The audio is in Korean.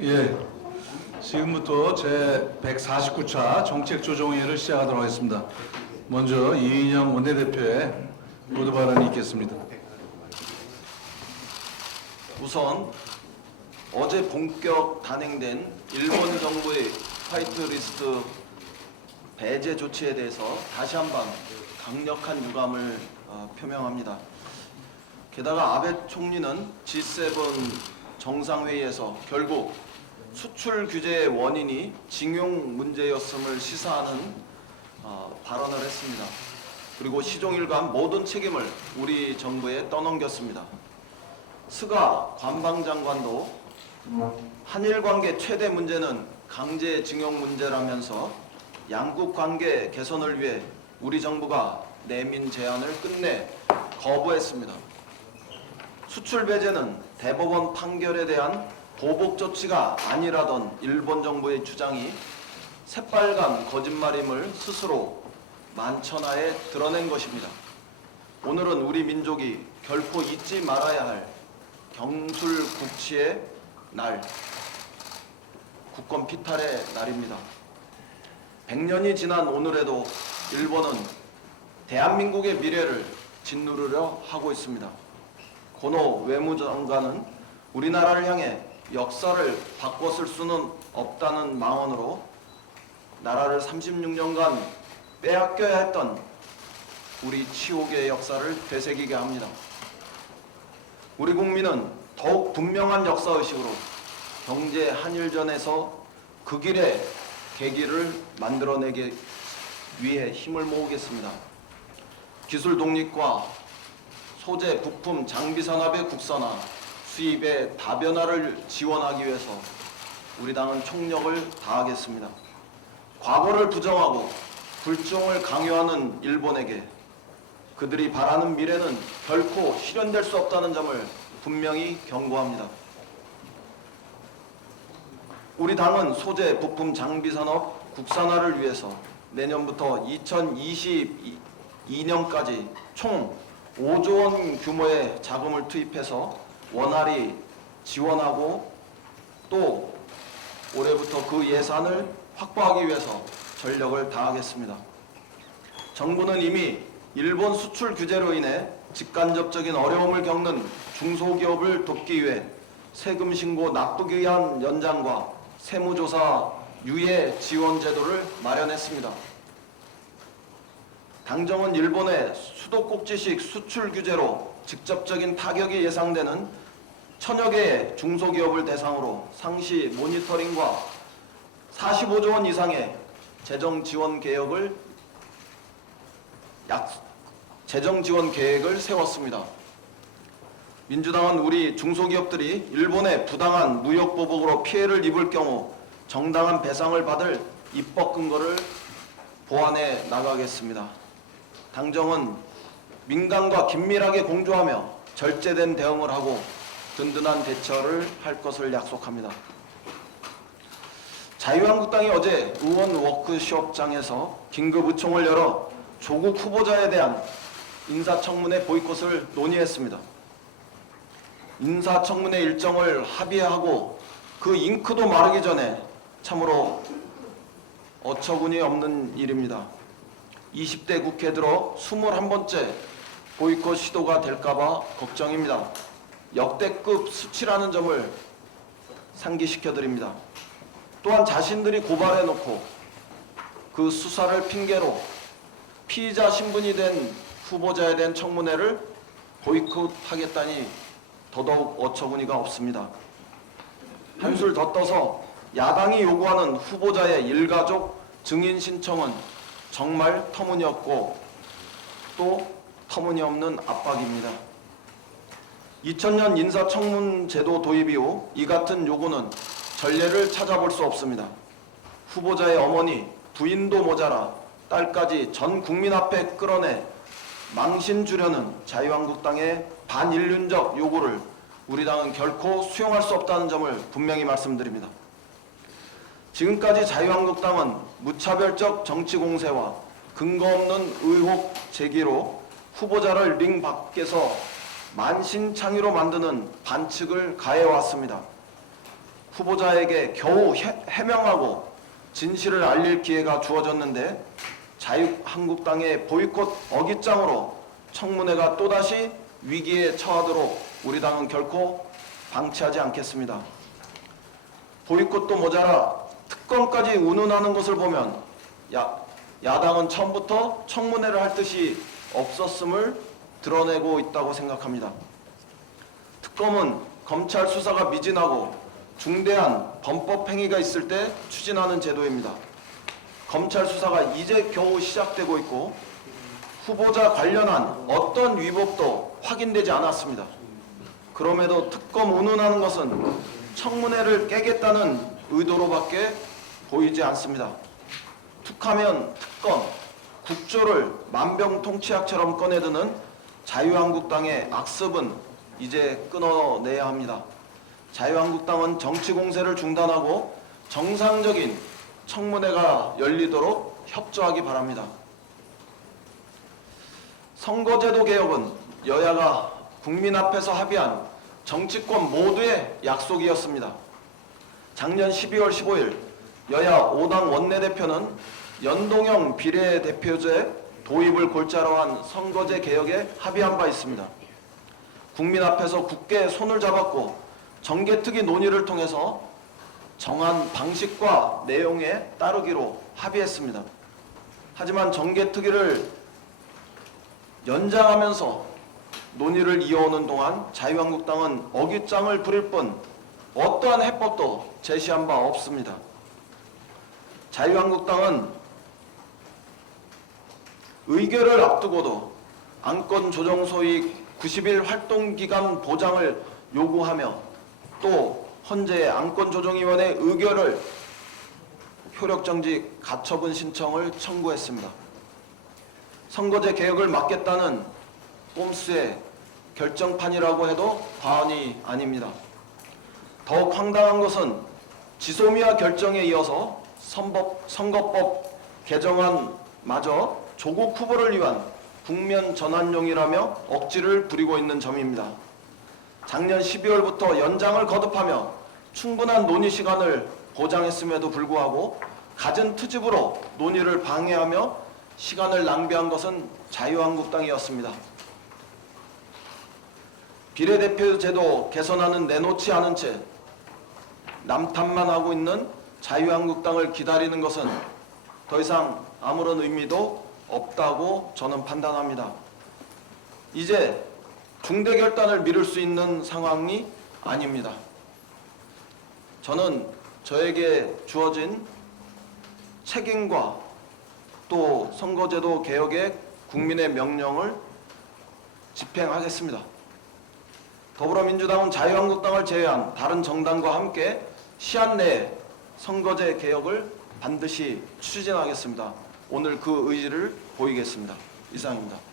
예, 지금부터 제 149차 정책조정회의를 시작하도록 하겠습니다. 먼저 이인영 원내대표의 모두 발언이 있겠습니다. 우선 어제 본격 단행된 일본 정부의 화이트리스트 배제 조치에 대해서 다시 한번 강력한 유감을 표명합니다. 게다가 아베 총리는 G7 정상회의에서 결국 수출 규제의 원인이 징용 문제였음을 시사하는 발언을 했습니다. 그리고 시종일관 모든 책임을 우리 정부에 떠넘겼습니다. 스가 관방장관도 한일 관계 최대 문제는 강제징용 문제라면서 양국 관계 개선을 위해 우리 정부가 내민 제안을 끝내 거부했습니다. 수출 배제는 대법원 판결에 대한 보복 조치가 아니라던 일본 정부의 주장이 새빨간 거짓말임을 스스로 만천하에 드러낸 것입니다. 오늘은 우리 민족이 결코 잊지 말아야 할 경술국치의 날, 국권 피탈의 날입니다. 100년이 지난 오늘에도 일본은 대한민국의 미래를 짓누르려 하고 있습니다. 고노 외무장관은 우리나라를 향해 역사를 바꿔 쓸 수는 없다는 망언으로 나라를 36년간 빼앗겨야 했던 우리 치욕의 역사를 되새기게 합니다. 우리 국민은 더욱 분명한 역사의식으로 경제 한일전에서 그 길의 계기를 만들어내기 위해 힘을 모으겠습니다. 기술 독립과 소재, 부품, 장비 산업의 국산화, 수입의 다변화를 지원하기 위해서 우리 당은 총력을 다하겠습니다. 과거를 부정하고 불종을 강요하는 일본에게 그들이 바라는 미래는 결코 실현될 수 없다는 점을 분명히 경고합니다. 우리 당은 소재, 부품, 장비 산업 국산화를 위해서 내년부터 2022년까지 총 5조 원 규모의 자금을 투입해서 원활히 지원하고 또 올해부터 그 예산을 확보하기 위해서 전력을 다하겠습니다. 정부는 이미 일본 수출 규제로 인해 직간접적인 어려움을 겪는 중소기업을 돕기 위해 세금 신고 납부기한 연장과 세무조사 유예 지원 제도를 마련했습니다. 당정은 일본의 수도꼭지식 수출 규제로 직접적인 타격이 예상되는 1000여 개의 중소기업을 대상으로 상시 모니터링과 45조 원 이상의 재정 지원 계획을 세웠습니다. 민주당은 우리 중소기업들이 일본의 부당한 무역 보복으로 피해를 입을 경우 정당한 배상을 받을 입법 근거를 보완해 나가겠습니다. 당정은 민간과 긴밀하게 공조하며 절제된 대응을 하고 든든한 대처를 할 것을 약속합니다. 자유한국당이 어제 의원 워크숍장에서 긴급 의총을 열어 조국 후보자에 대한 인사청문회 보이콧을 논의했습니다. 인사청문회 일정을 합의하고 그 잉크도 마르기 전에 참으로 어처구니 없는 일입니다. 20대 국회 들어 21번째 보이콧 시도가 될까봐 걱정입니다. 역대급 수치라는 점을 상기시켜드립니다. 또한 자신들이 고발해놓고 그 수사를 핑계로 피의자 신분이 된 후보자에 대한 청문회를 보이콧하겠다니 더더욱 어처구니가 없습니다. 한술 더 떠서 야당이 요구하는 후보자의 일가족 증인 신청은 정말 터무니없고 또 터무니없는 압박입니다. 2000년 인사청문 제도 도입 이후 이 같은 요구는 전례를 찾아볼 수 없습니다. 후보자의 어머니, 부인도 모자라 딸까지 전 국민 앞에 끌어내 망신 주려는 자유한국당의 반인륜적 요구를 우리 당은 결코 수용할 수 없다는 점을 분명히 말씀드립니다. 지금까지 자유한국당은 무차별적 정치 공세와 근거 없는 의혹 제기로 후보자를 링 밖에서 만신창이로 만드는 반칙을 가해왔습니다. 후보자에게 겨우 해명하고 진실을 알릴 기회가 주어졌는데 자유한국당의 보이콧 어깃장으로 청문회가 또다시 위기에 처하도록 우리 당은 결코 방치하지 않겠습니다. 보이콧도 모자라 특검까지 운운하는 것을 보면 야당은 처음부터 청문회를 할 뜻이 없었음을 드러내고 있다고 생각합니다. 특검은 검찰 수사가 미진하고 중대한 범법 행위가 있을 때 추진하는 제도입니다. 검찰 수사가 이제 겨우 시작되고 있고 후보자 관련한 어떤 위법도 확인되지 않았습니다. 그럼에도 특검 운운하는 것은 청문회를 깨겠다는 의도로밖에 보이지 않습니다. 툭하면 특검, 국조를 만병통치약처럼 꺼내드는 자유한국당의 악습은 이제 끊어내야 합니다. 자유한국당은 정치 공세를 중단하고 정상적인 청문회가 열리도록 협조하기 바랍니다. 선거제도 개혁은 여야가 국민 앞에서 합의한 정치권 모두의 약속이었습니다. 작년 12월 15일 여야 5당 원내대표는 연동형 비례대표제 도입을 골자로 한 선거제 개혁에 합의한 바 있습니다. 국민 앞에서 굳게 손을 잡았고 정개특위 논의를 통해서 정한 방식과 내용에 따르기로 합의했습니다. 하지만 정개특위를 연장하면서 논의를 이어오는 동안 자유한국당은 어깃장을 부릴 뿐 어떠한 해법도 제시한 바 없습니다. 자유한국당은 의결을 앞두고도 안건조정소위 90일 활동기간 보장을 요구하며 또 헌재 안건조정위원회 의결을 효력정지 가처분 신청을 청구했습니다. 선거제 개혁을 막겠다는 꼼수의 결정판이라고 해도 과언이 아닙니다. 더욱 황당한 것은 지소미아 결정에 이어서 선거법 개정안마저 조국 후보를 위한 국면 전환용이라며 억지를 부리고 있는 점입니다. 작년 12월부터 연장을 거듭하며 충분한 논의 시간을 보장했음에도 불구하고 갖은 트집으로 논의를 방해하며 시간을 낭비한 것은 자유한국당이었습니다. 비례대표제도 개선안은 내놓지 않은 채 남탓만 하고 있는 자유한국당을 기다리는 것은 더 이상 아무런 의미도 없다고 저는 판단합니다. 이제 중대 결단을 미룰 수 있는 상황이 아닙니다. 저는 저에게 주어진 책임과 또 선거제도 개혁의 국민의 명령을 집행하겠습니다. 더불어민주당은 자유한국당을 제외한 다른 정당과 함께 시한 내에 선거제 개혁을 반드시 추진하겠습니다. 오늘 그 의지를 보이겠습니다. 이상입니다.